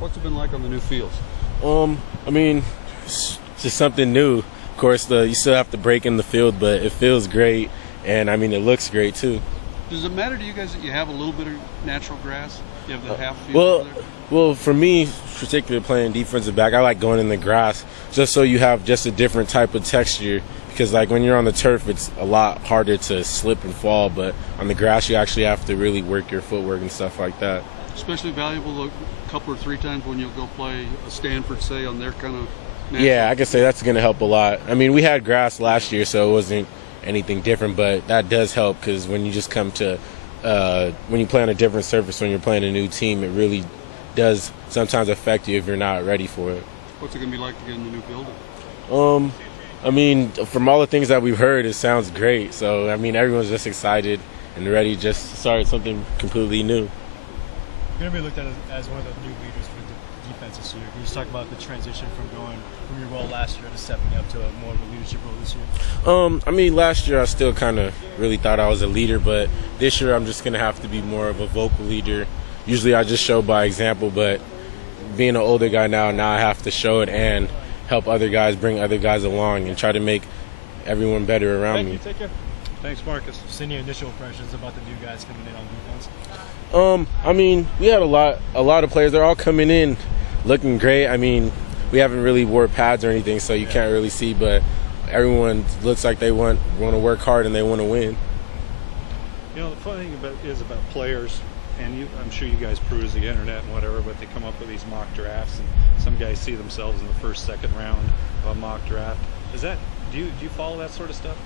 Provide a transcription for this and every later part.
What's it been like on the new fields? I mean, it's just something new. Of course, you still have to break in the field, but it feels great, and I mean, it looks great too. Does it matter to you guys that you have a little bit of natural grass? You have the half field over there? Well, for me, particularly playing defensive back, I like going in the grass just so you have just a different type of texture. Because like when you're on the turf, it's a lot harder to slip and fall, but on the grass, you actually have to really work your footwork and stuff like that. Especially valuable a couple or three times when you'll go play a Stanford, say, on their kind of natural. Yeah, I can say that's going to help a lot. I mean, we had grass last year, so it wasn't anything different, but that does help because when you just come to when you play on a different surface, when you're playing a new team, it really does sometimes affect you if you're not ready for it. What's it going to be like to get in the new building? I mean, from all the things that we've heard, it sounds great. So, I mean, everyone's just excited and ready just to start something completely new. You're going to be looked at as one of the new leaders for the defense this year. Can you just talk about the transition from going from your role last year to stepping up to more of a leadership role this year? I mean, last year I still kind of really thought I was a leader, but this year I'm just going to have to be more of a vocal leader. Usually I just show by example, but being an older guy now I have to show it and help other guys, bring other guys along, and try to make everyone better around me. Take care. Thanks, Marcus. Just any initial impressions about the new guys coming in on defense? I mean, we had a lot of players. They're all coming in looking great. I mean, we haven't really wore pads or anything, so you can't really see, but everyone looks like they want to work hard and they want to win. You know, the funny thing about players, and I'm sure you guys peruse the internet and whatever, but they come up with these mock drafts, and some guys see themselves in the first, second round of a mock draft. Do you follow that sort of stuff?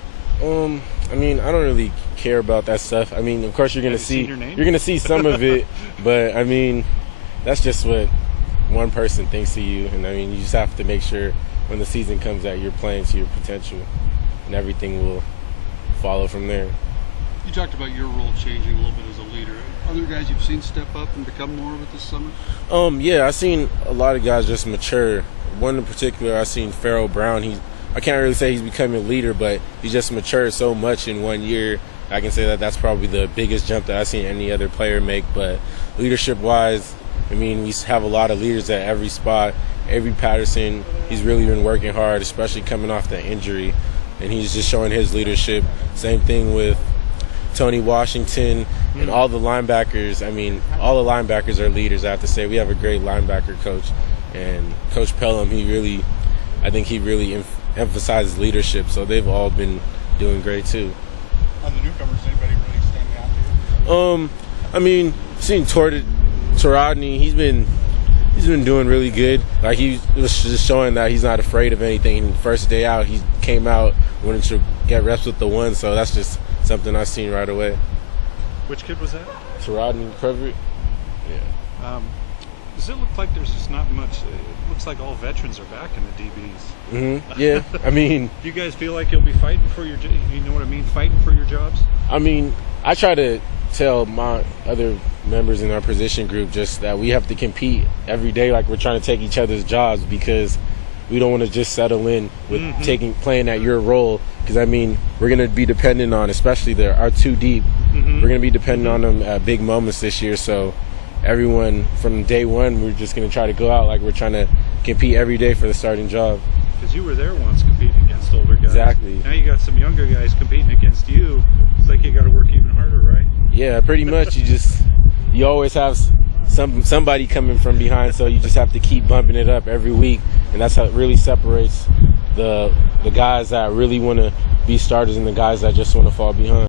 I mean, I don't really care about that stuff. I mean, of course you're gonna see some of it, but I mean, that's just what one person thinks of you, and I mean, you just have to make sure when the season comes that you're playing to your potential, and everything will follow from there. You talked about your role changing a little bit as a leader. Other guys you've seen step up and become more of it this summer? Yeah, I've seen a lot of guys just mature. One in particular, I've seen Farrell Brown. I can't really say he's becoming a leader, but he just matured so much in 1 year. I can say that that's probably the biggest jump that I've seen any other player make. But leadership-wise, I mean, we have a lot of leaders at every spot. Avery Patterson, he's really been working hard, especially coming off the injury, and he's just showing his leadership. Same thing with Tony Washington and all the linebackers. I mean, all the linebackers are leaders, I have to say. We have a great linebacker coach, and Coach Pelham, I think he really emphasizes leadership, so they've all been doing great too. On the newcomers, anybody really standing out to you? I mean, seeing Toradney, he's been doing really good. Like, he was just showing that he's not afraid of anything. First day out, he came out, wanted to get reps with the one, so that's just something I've seen right away. Which kid was that? Toradney Crevert. Yeah. Does it look like there's just not much? It looks like all veterans are back in the DBs. Yeah. I mean, do you guys feel like you'll be fighting for your? You know what I mean? Fighting for your jobs. I mean, I try to tell my other members in our position group just that we have to compete every day, like we're trying to take each other's jobs, because we don't want to just settle in with playing at your role. Because I mean, we're going to be dependent on, especially our two deep. We're going to be dependent on them at big moments this year. So everyone from day one, we're just going to try to go out like we're trying to compete every day for the starting job. Because you were there once competing against older guys. Exactly. Now you got some younger guys competing against you. It's like you got to work even harder, right? Yeah, pretty much. You always have somebody coming from behind, so you just have to keep bumping it up every week, and that's how it really separates the guys that really want to be starters and the guys that just want to fall behind.